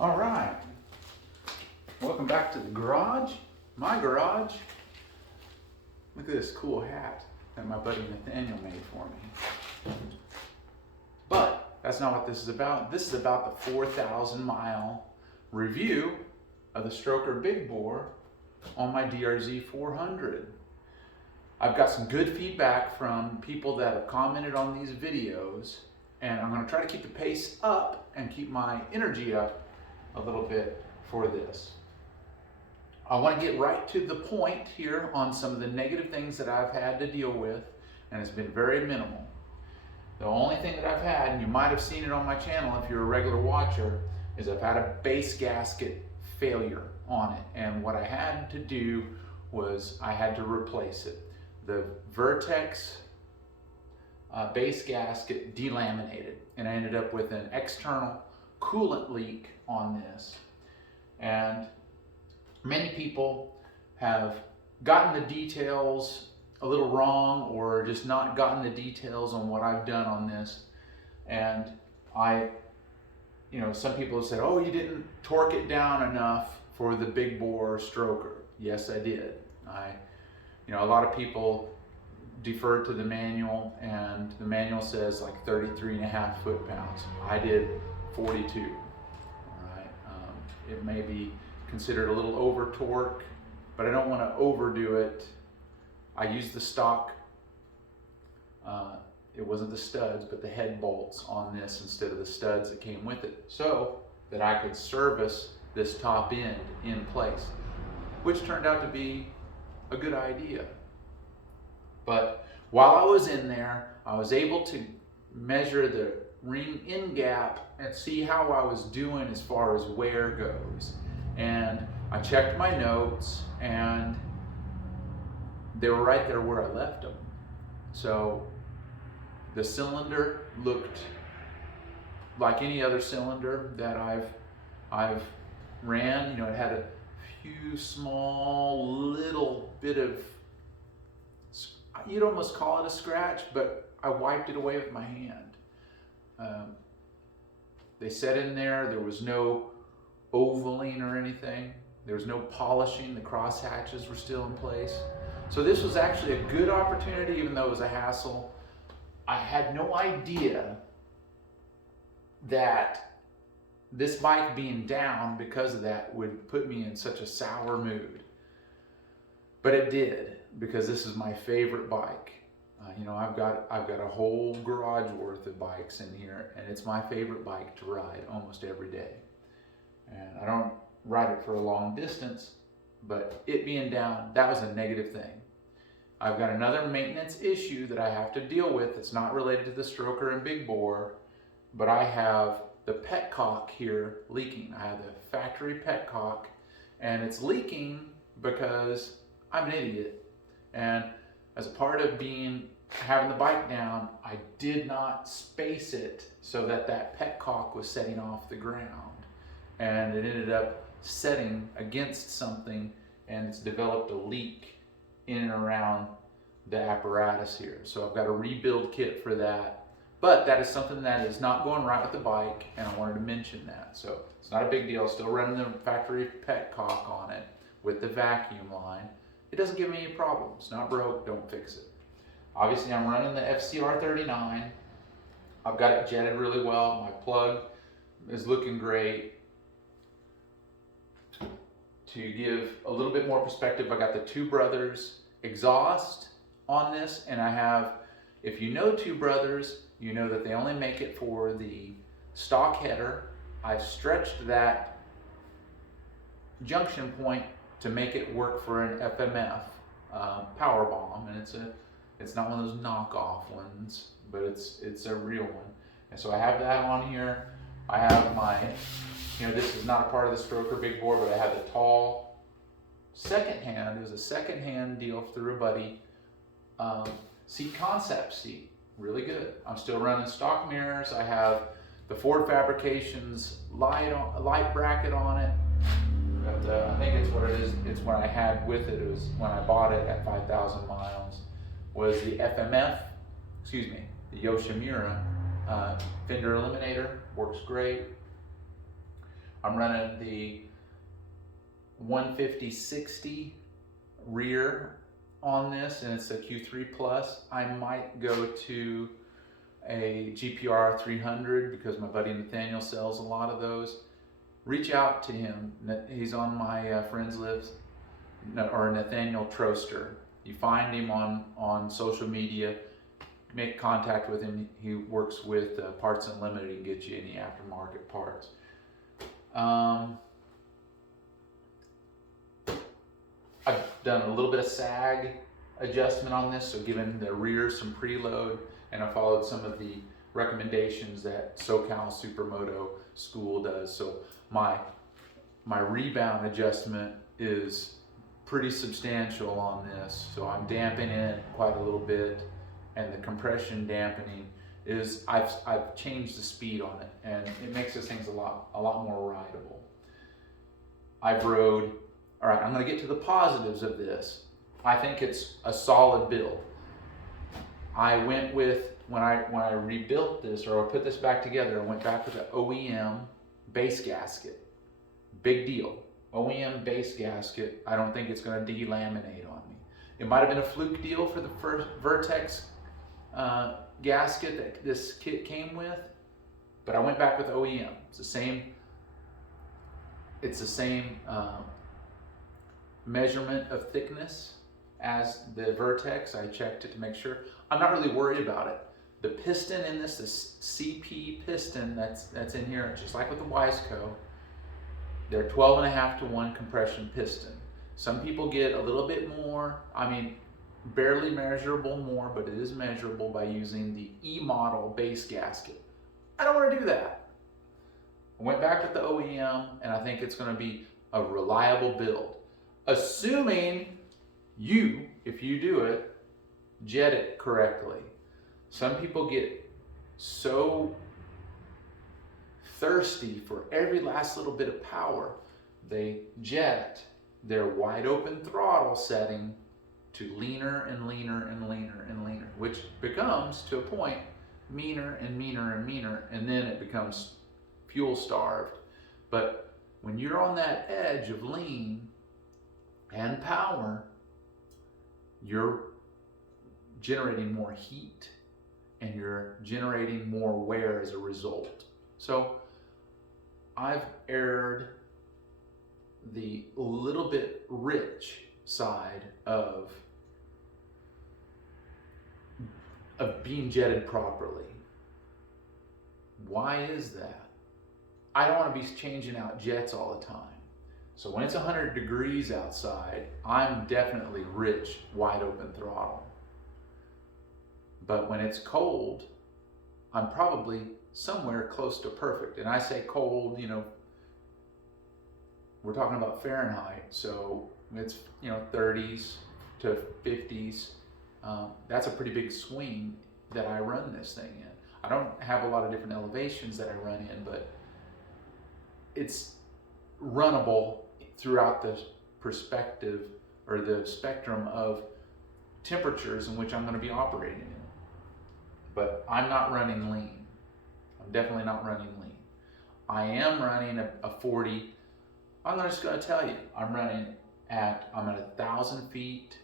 All right, welcome back to the garage, my garage. Look at this cool hat that my buddy Nathaniel made for me. But that's not what this is about. This is about the 4,000 mile review of the Stroker Big Bore on my DRZ400. I've got some good feedback from people that have commented on these videos, and I'm going to try to keep the pace up and keep my energy up a little bit for this. I want to get right to the point here on some of the negative things that I've had to deal with, and it's been very minimal. The only thing that I've had, and you might have seen it on my channel if you're a regular watcher, is I've had a base gasket failure on it, and what I had to do was I had to replace it. The Vertex base gasket delaminated, and I ended up with an external coolant leak on this. And many people have gotten the details a little wrong, or just not gotten the details on what I've done on this. And some people have said, oh, you didn't torque it down enough for the big bore stroker. Yes, I did. A lot of people defer to the manual, and the manual says like 33.5 foot-pounds. I did 42. All right. It may be considered a little over torque, but I don't want to overdo it. I used the stock, it wasn't the studs, but the head bolts on this instead of the studs that came with it, so that I could service this top end in place, which turned out to be a good idea. But while I was in there, I was able to measure the ring in gap and see how I was doing as far as wear goes. And I checked my notes, and they were right there where I left them. So the cylinder looked like any other cylinder that I've ran. It had a few small little bit of, you'd almost call it a scratch, but I wiped it away with my hand. They set in there. There was no ovaling or anything. There was no polishing. The cross hatches were still in place. So this was actually a good opportunity, even though it was a hassle. I had no idea that this bike being down because of that would put me in such a sour mood. But it did, because this is my favorite bike. I've got a whole garage worth of bikes in here, and it's my favorite bike to ride almost every day. And I don't ride it for a long distance, but it being down, that was a negative thing. I've got another maintenance issue that I have to deal with. It's not related to the stroker and big bore, but I have the petcock here leaking. I have the factory petcock, and it's leaking because I'm an idiot. And as a part of having the bike down, I did not space it so that petcock was setting off the ground. And it ended up setting against something, and it's developed a leak in and around the apparatus here. So I've got a rebuild kit for that. But that is something that is not going right with the bike, and I wanted to mention that. So it's not a big deal. Still running the factory petcock on it with the vacuum line. It doesn't give me any problems. Not broke, don't fix it. Obviously, I'm running the FCR39. I've got it jetted really well. My plug is looking great. To give a little bit more perspective, I got the Two Brothers exhaust on this, and I have, if you know Two Brothers, you know that they only make it for the stock header. I've stretched that junction point to make it work for an FMF power bomb, and it's not one of those knockoff ones, but it's a real one. And so I have that on here. I have my, this is not a part of the stroker big bore, but I have the tall secondhand. It was a secondhand deal through a buddy. Seat concept seat, really good. I'm still running stock mirrors. I have the Ford Fabrications light bracket on it. But, I think it's what it is. It's what I had with it. It was when I bought it at 5,000 miles. Was the the Yoshimura fender eliminator. Works great. I'm running the 150/60 rear on this, and it's a Q3 Plus. I might go to a GPR 300 because my buddy Nathaniel sells a lot of those. Reach out to him. He's on my friends list, or Nathaniel Troster. You find him on social media, make contact with him. He works with Parts Unlimited. He can get you any aftermarket parts. I've done a little bit of sag adjustment on this, so giving the rear some preload, and I followed some of the recommendations that SoCal Supermoto School does. So my rebound adjustment is pretty substantial on this. So I'm dampening it quite a little bit, and the compression dampening is, I've changed the speed on it, and it makes those things a lot more rideable. I've rode, all right, I'm gonna get to the positives of this. I think it's a solid build. I went with, when I rebuilt this, or I put this back together, I went back with the OEM base gasket. Big deal. OEM base gasket. I don't think it's going to delaminate on me. It might have been a fluke deal for the first Vertex gasket that this kit came with, but I went back with OEM. It's the same measurement of thickness as the Vertex. I checked it to make sure. I'm not really worried about it. The piston in this CP piston that's in here, just like with the Wiseco, they're 12.5-to-1 compression piston. Some people get a little bit more, I mean, barely measurable more, but it is measurable by using the E-model base gasket. I don't want to do that. I went back with the OEM, and I think it's going to be a reliable build. Assuming you, if you do it, jet it correctly. Some people get so thirsty for every last little bit of power, they jet their wide open throttle setting to leaner and leaner and leaner and leaner, which becomes, to a point, meaner and meaner and meaner, and then it becomes fuel starved. But when you're on that edge of lean and power, you're generating more heat, and you're generating more wear as a result. So I've erred the little bit rich side of being jetted properly. Why is that? I don't want to be changing out jets all the time. So when it's 100 degrees outside, I'm definitely rich, wide open throttle. But when it's cold, I'm probably somewhere close to perfect. And I say cold, you know, we're talking about Fahrenheit, so it's, you know, 30s to 50s. That's a pretty big swing that I run this thing in. I don't have a lot of different elevations that I run in, but it's runnable throughout the perspective or the spectrum of temperatures in which I'm going to be operating in. But I'm not running lean. I'm definitely not running lean. I am running a 40. I'm just going to tell you, I'm at 1,000 feet,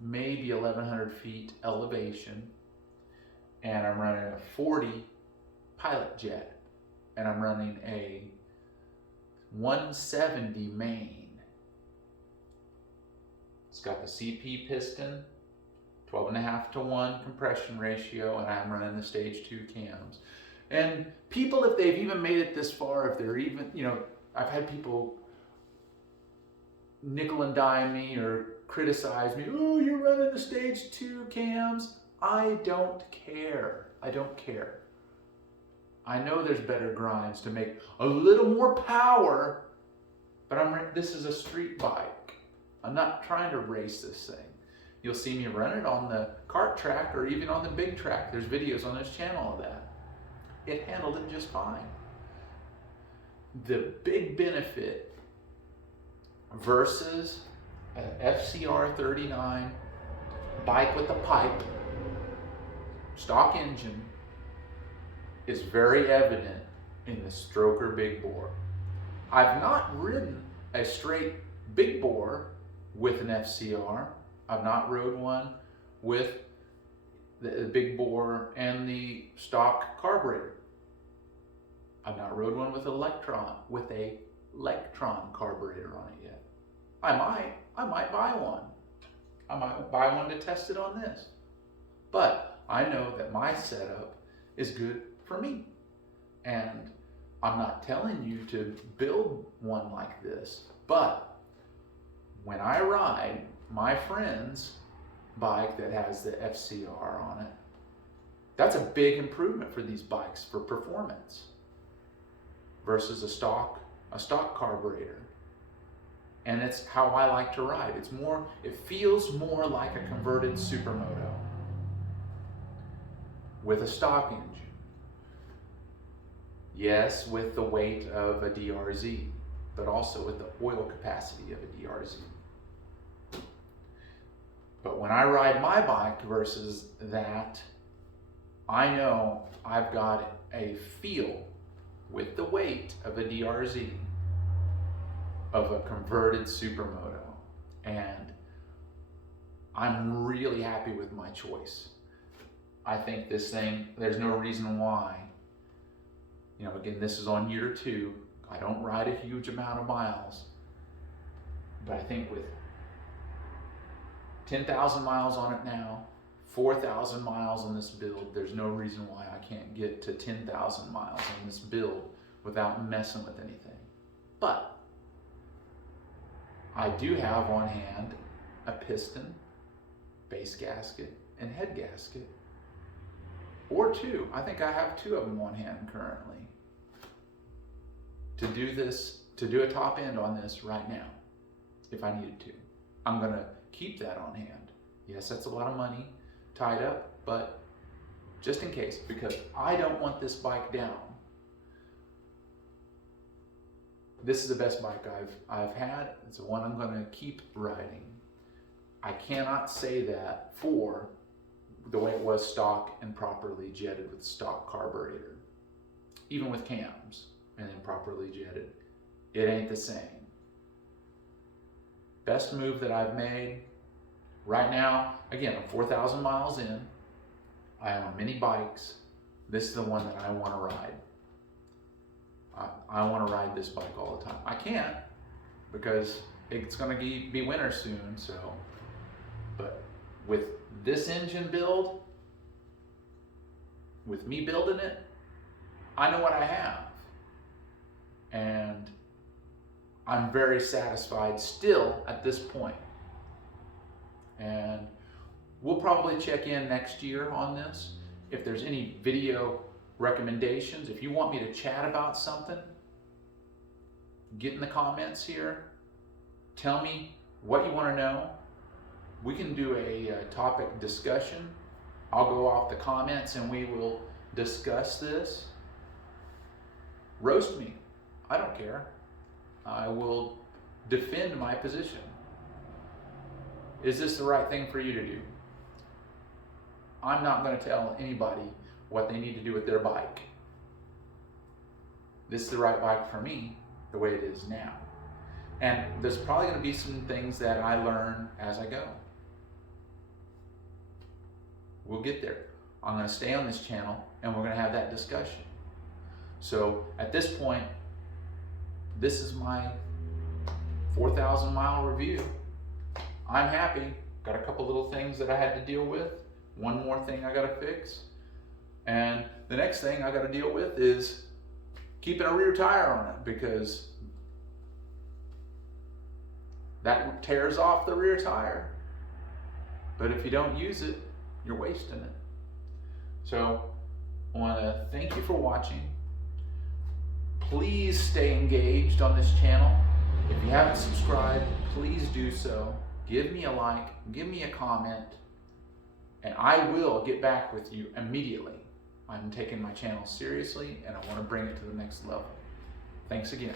maybe 1,100 feet elevation, and I'm running a 40 pilot jet, and I'm running a 170 main. It's got the CP piston, 12.5-to-1 compression ratio, and I'm running the stage 2 cams. And people, if they've even made it this far, if they're even, you know, I've had people nickel and dime me or criticize me, oh, you're running the stage 2 cams. I don't care. I don't care. I know there's better grinds to make a little more power, but this is a street bike. I'm not trying to race this thing. You'll see me run it on the kart track or even on the big track. There's videos on this channel of that. It handled it just fine. The big benefit versus an FCR 39 bike with a pipe, stock engine, is very evident in the Stroker big bore. I've not ridden a straight big bore with an FCR. I've not rode one with the big bore and the stock carburetor. I've not rode one with a Electron carburetor on it yet. I might buy one. I might buy one to test it on this. But I know that my setup is good for me. And I'm not telling you to build one like this, but when I ride my friend's bike that has the FCR on it, that's a big improvement for these bikes for performance versus a stock carburetor. And it's how I like to ride. It feels more like a converted supermoto with a stock engine. Yes, with the weight of a DRZ, but also with the oil capacity of a DRZ. But when I ride my bike versus that, I know I've got a feel with the weight of a DRZ of a converted supermoto. And I'm really happy with my choice. I think this thing, there's no reason why. You know, again, this is on year 2. I don't ride a huge amount of miles. But I think with 10,000 miles on it now, 4,000 miles on this build, there's no reason why I can't get to 10,000 miles on this build without messing with anything. But I do have on hand a piston, base gasket, and head gasket. Or 2. I think I have 2 of them on hand currently. To do this, to do a top end on this right now, if I needed to. I'm gonna keep that on hand. Yes, that's a lot of money tied up, but just in case, because I don't want this bike down. This is the best bike I've had. It's the one I'm gonna keep riding. I cannot say that for the way it was stock and properly jetted with stock carburetor. Even with cams and then properly jetted, it ain't the same. Best move that I've made right now, again, I'm 4,000 miles in. I own many bikes. This is the one that I want to ride. I want to ride this bike all the time. I can't because it's going to be winter soon. So, but with this engine build, with me building it, I know what I have. And I'm very satisfied still at this point. And we'll probably check in next year on this. If there's any video recommendations, if you want me to chat about something, get in the comments here. Tell me what you want to know. We can do a topic discussion. I'll go off the comments and we will discuss this. Roast me. I don't care. I will defend my position. Is this the right thing for you to do? I'm not going to tell anybody what they need to do with their bike. This is the right bike for me, the way it is now. And there's probably going to be some things that I learn as I go. We'll get there. I'm going to stay on this channel and we're going to have that discussion. So at this point, this is my 4,000 mile review. I'm happy. Got a couple little things that I had to deal with. One more thing I got to fix. And the next thing I got to deal with is keeping a rear tire on it, because that tears off the rear tire. But if you don't use it, you're wasting it. So I want to thank you for watching. Please stay engaged on this channel. If you haven't subscribed, please do so. Give me a like, give me a comment, and I will get back with you immediately. I'm taking my channel seriously and I want to bring it to the next level. Thanks again.